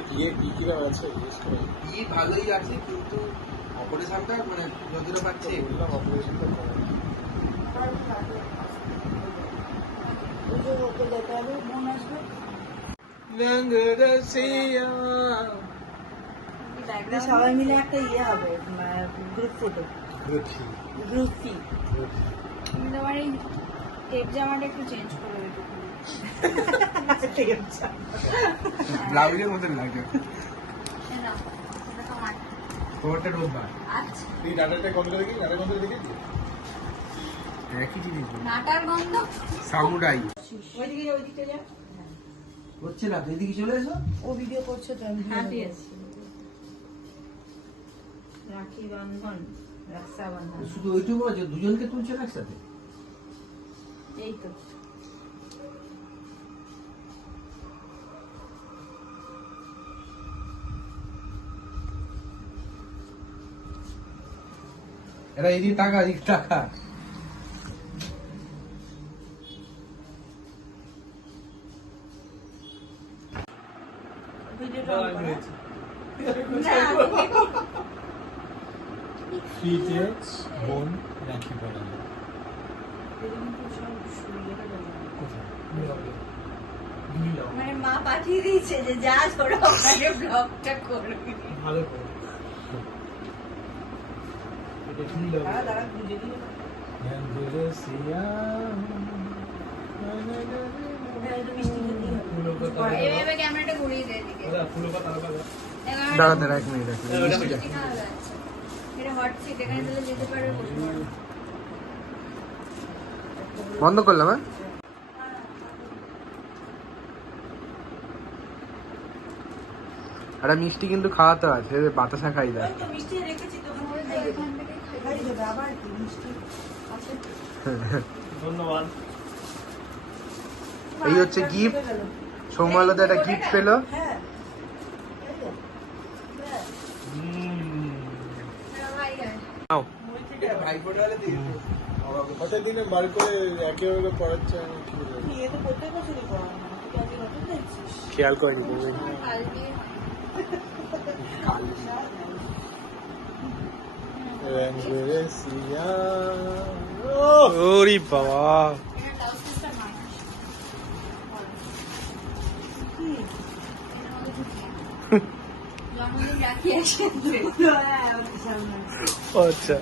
বিয়ে আছে জিজ্ঞেস করে। ই ভালোই আছে কিন্তু অপারেশনটা মানে যতটা পাচ্ছে অপারেশনটা সবাই মিলে একটা ইয়ে হবে গ্রুপ ফটো বুঝছি গ্রুপ ফি বুঝছি তুমি তোমার এই টেপ জামাটা একটু চেঞ্জ করে দেবে ব্লাউজের মতন লাগে না এটা তোমার তোমারটা রোববার। তুই ডাটাটা কল করে দেখি ডাটা কল করে একই জিনিস নাটার গন্ধ সামুরাই। ওইদিকে ওইদিকে যা। হচ্ছে না তুই এদিকে চলে এসো। ও ভিডিও করছে তো আমি হ্যাপি আছি রাখি বন্ধন শুধু ওইটুকু আছে দুজনকে তুলছে একসাথে? এই তো। এরা এদিকে টাকা এদিকে টাকা। করো। ফ্রিতে বোন রাখি পড়ানো মানে মা পাঠিয়ে দিয়েছে যে যা তোরা ওখানে ব্লগটা করবি। ভালো করে। দাঁড়া দাঁড়া বুঝে দিও। ওখানে একটু মিষ্টি দিয়ে দিও এভাবে ক্যামেরাটা ঘুরিয়ে দে এদিকে দাঁড়া দাঁড়া এক মিনিট এক মিনিট। বন্ধ করলাম হ্যাঁ? একটা মিষ্টি কিন্তু খাওয়াতে আছে বাতাসা খাই। দেয় ধন্যবাদ। এই হচ্ছে গিফট সৌমালদা একটা গিফট পেল হ্যাঁ এই তো। হ্যাঁ। ভাই গায় হঠাৎ দিনে বার করে একেবারে পড়াচ্ছে আমি কি বলব? তুই এ তো প্রত্যেক বছরই দিনে বার করে একে ওকে খেয়াল করে বলব আমার কাল ওরে বাবা। আচ্ছা।